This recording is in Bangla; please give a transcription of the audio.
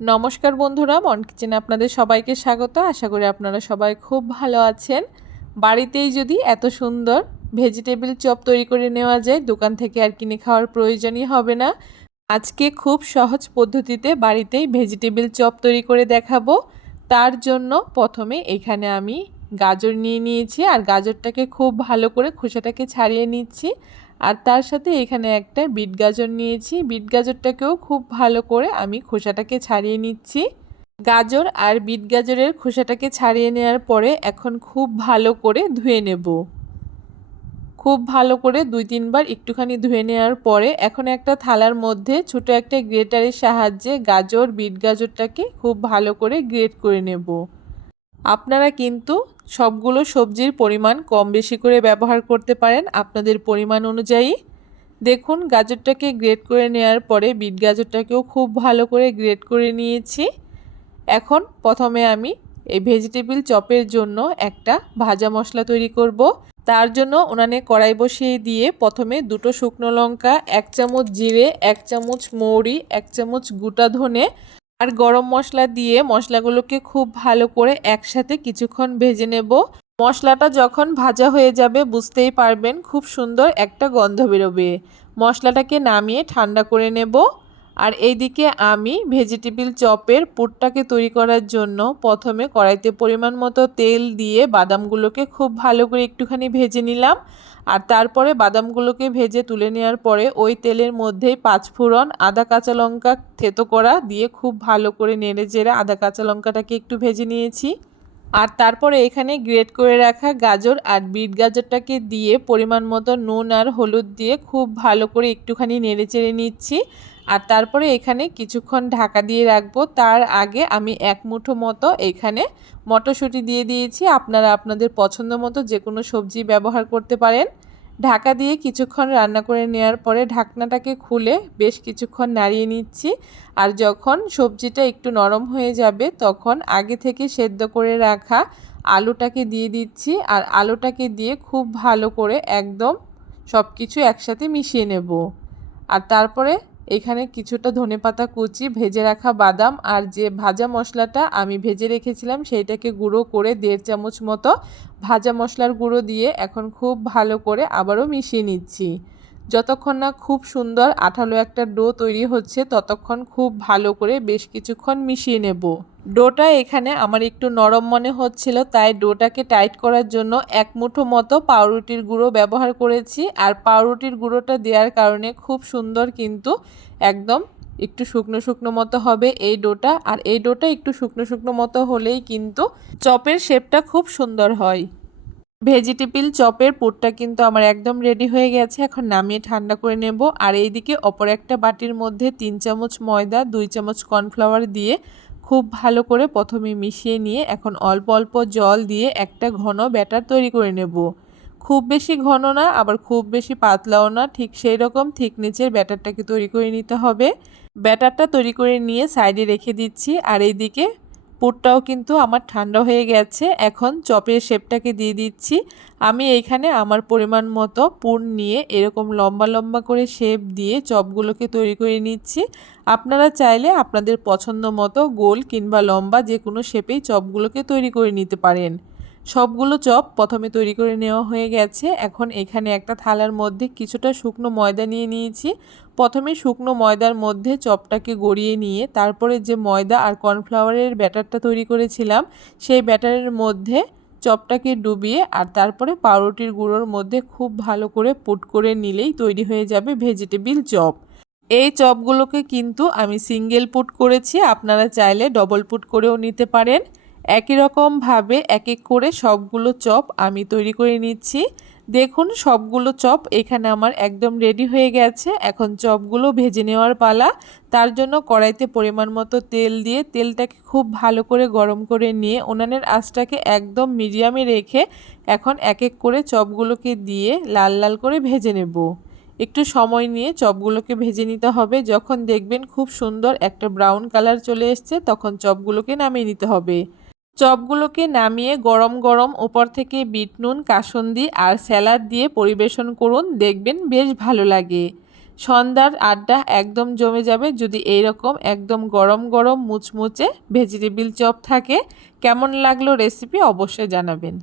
নমস্কার বন্ধুরা, মন কিচেনে আপনাদের সবাইকে স্বাগত। আশা করি আপনারা সবাই খুব ভালো আছেন। বাড়িতেই যদি এত সুন্দর ভেজিটেবিল চপ তৈরি করে নেওয়া যায়, দোকান থেকে আর কিনে খাওয়ার প্রয়োজনই হবে না। আজকে খুব সহজ পদ্ধতিতে বাড়িতেই ভেজিটেবিল চপ তৈরি করে দেখাবো। তার জন্য প্রথমে এখানে আমি গাজর নিয়ে নিয়েছি, আর গাজরটাকে খুব ভালো করে খোসাটাকে ছাড়িয়ে নিচ্ছি। আর তার সাথে এখানে একটা বিট গাজর নিয়েছি, বিট গাজরটাকেও খুব ভালো করে আমি খোসাটাকে ছাড়িয়ে নিচ্ছি। গাজর আর বিট গাজরের খোসাটাকে ছাড়িয়ে নেওয়ার পরে এখন খুব ভালো করে ধুয়ে নেব। খুব ভালো করে 2-3 বার একটুখানি ধুয়ে নেওয়ার পরে এখন একটা থালার মধ্যে ছোট একটা গ্রেটারের সাহায্যে গাজর বিট গাজরটাকে খুব ভালো করে গ্রেট করে নেব। আপনারা কিন্তু সবগুলো সবজির পরিমাণ কম বেশি করে ব্যবহার করতে পারেন আপনাদের পরিমাণ অনুযায়ী। দেখুন, গাজরটাকে গ্রেট করে নেওয়ার পরে বিট গাজরটাকেও খুব ভালো করে গ্রেট করে নিয়েছি। এখন প্রথমে আমি এই ভেজিটেবিল চপের জন্য একটা ভাজা মশলা তৈরি করব। তার জন্য উনানে কড়াই বসিয়ে দিয়ে প্রথমে 2টো শুকনো লঙ্কা, 1 চামচ জিরে, 1 চামচ মৌরি, 1 চামচ গোটা ধনে আর গরম মশলা দিয়ে মশলাগুলোকে খুব ভালো করে একসাথে কিছুক্ষণ ভেজে নেব। মশলাটা যখন ভাজা হয়ে যাবে বুঝতেই পারবেন খুব সুন্দর একটা গন্ধ বেরোবে। মশলাটাকে নামিয়ে ঠান্ডা করে নেব। আর এইদিকে আমি ভেজিটেবিল চপের পুরটাকে তৈরি করার জন্য প্রথমে কড়াইতে পরিমাণ মতো তেল দিয়ে বাদামগুলোকে খুব ভালো করে একটুখানি ভেজে নিলাম। আর তারপরে বাদামগুলোকে ভেজে তুলে নেওয়ার পরে ওই তেলের মধ্যেই 5 ফোড়ন, আদা কাঁচা লঙ্কা থেতো করা দিয়ে খুব ভালো করে নেড়ে চেড়ে আদা কাঁচা লঙ্কাটাকে একটু ভেজে নিয়েছি। আর তারপরে এখানে গ্রেট করে রাখা গাজর আর বিট গাজরটাকে দিয়ে পরিমাণ মতো নুন আর হলুদ দিয়ে খুব ভালো করে একটুখানি নেড়ে চেড়ে নিচ্ছি। আর তারপরে এখানে কিছুক্ষণ ঢাকা দিয়ে রাখবো। তার আগে আমি 1 মুঠো মতো এখানে মটরশুঁটি দিয়ে দিয়েছি। আপনারা আপনাদের পছন্দ মতো যে কোনো সবজি ব্যবহার করতে পারেন। ঢাকা দিয়ে কিছুক্ষণ রান্না করে নেওয়ার পরে ঢাকনাটাকে খুলে বেশ কিছুক্ষণ নাড়িয়ে নিচ্ছি। আর যখন সবজিটা একটু নরম হয়ে যাবে তখন আগে থেকে সেদ্ধ করে রাখা আলুটাকে দিয়ে দিচ্ছি। আর আলুটাকে দিয়ে খুব ভালো করে একদম সব কিছু একসাথে মিশিয়ে নেব। আর তারপরে এখানে কিছুটা ধনেপাতা কুচি, ভেজে রাখা বাদাম আর যে ভাজা মশলাটা আমি ভেজে রেখেছিলাম সেইটাকে গুঁড়ো করে 1.5 চামচ মতো ভাজা মশলার গুঁড়ো দিয়ে এখন খুব ভালো করে আবারও মিশিয়ে নিচ্ছি। যতক্ষণ না খুব সুন্দর আঠালো একটা ডো তৈরি হচ্ছে ততক্ষণ খুব ভালো করে বেশ কিছুক্ষণ মিশিয়ে নেব। ডোটা এখানে আমার একটু নরম মনে হচ্ছিল, তাই ডোটাকে টাইট করার জন্য 1 মুঠো মতো পাউরুটির গুঁড়ো ব্যবহার করেছি। আর পাউরুটির গুঁড়োটা দেওয়ার কারণে খুব সুন্দর কিন্তু একদম একটু শুকনো শুকনো মতো হবে এই ডোটা। আর এই ডোটা একটু শুকনো শুকনো মতো হলেই কিন্তু চপের শেপটা খুব সুন্দর হয়। ভেজিটেবিল চপের পুরটা কিন্তু আমার একদম রেডি হয়ে গেছে। এখন নামিয়ে ঠান্ডা করে নেব। আর এইদিকে অপর একটা বাটির মধ্যে 3 চামচ ময়দা, 2 চামচ কর্নফ্লাওয়ার দিয়ে খুব ভালো করে প্রথমে মিশিয়ে নিয়ে এখন অল্প অল্প জল দিয়ে একটা ঘন ব্যাটার তৈরি করে নেব। খুব বেশি ঘন না, আবার খুব বেশি পাতলাও না, ঠিক সেই রকম থিকনেসের ব্যাটারটাকে তৈরি করে নিতে হবে। ব্যাটারটা তৈরি করে নিয়ে সাইডে রেখে দিচ্ছি। আর এইদিকে পুরটাও কিন্তু আমার ঠান্ডা হয়ে গেছে। এখন চপের শেপটাকে দিয়ে দিচ্ছি। আমি এইখানে আমার পরিমাণ মতো পুর নিয়ে এরকম লম্বা লম্বা করে শেপ দিয়ে চপগুলোকে তৈরি করে নিচ্ছি। আপনারা চাইলে আপনাদের পছন্দ মতো গোল কিংবা লম্বা যে কোনো শেপেই চপগুলোকে তৈরি করে নিতে পারেন। সবগুলো চপ প্রথমে তৈরি করে নেওয়া হয়ে গেছে। এখন এখানে একটা থালার মধ্যে কিছুটা শুকনো ময়দা নিয়ে নিয়েছি। প্রথমে শুকনো ময়দার মধ্যে চপটাকে গড়িয়ে নিয়ে তারপরে যে ময়দা আর কর্নফ্লাওয়ারের ব্যাটারটা তৈরি করেছিলাম সেই ব্যাটারের মধ্যে চপটাকে ডুবিয়ে আর তারপরে পাউরুটির গুঁড়োর মধ্যে খুব ভালো করে পুট করে নিলেই তৈরি হয়ে যাবে ভেজিটেবিল চপ। এই চপগুলোকে কিন্তু আমি সিঙ্গেল পুট করেছি, আপনারা চাইলে ডবল পুট করেও নিতে পারেন। একই রকমভাবে এক এক করে সবগুলো চপ আমি তৈরি করে নিচ্ছি। দেখুন, সবগুলো চপ এখানে আমার একদম রেডি হয়ে গেছে। এখন চপগুলো ভেজে নেওয়ার পালা। তার জন্য কড়াইতে পরিমাণ মতো তেল দিয়ে তেলটাকে খুব ভালো করে গরম করে নিয়ে উনানের আঁচটাকে একদম মিডিয়ামে রেখে এখন এক এক করে চপগুলোকে দিয়ে লাল লাল করে ভেজে নেব। একটু সময় নিয়ে চপগুলোকে ভেজে নিতে হবে। যখন দেখবেন খুব সুন্দর একটা ব্রাউন কালার চলে এসছে তখন চপগুলোকে নামিয়ে নিতে হবে। চপগুলোকে নামিয়ে গরম গরম ওপর থেকে বিট নুন, কাসুন্দি আর স্যালাড দিয়ে পরিবেশন করুন, দেখবেন বেশ ভালো লাগে। সন্ধ্যার আড্ডা একদম জমে যাবে যদি এইরকম একদম গরম গরম মুচমুচে ভেজিটেবিল চপ থাকে। কেমন লাগলো রেসিপি অবশ্যই জানাবেন।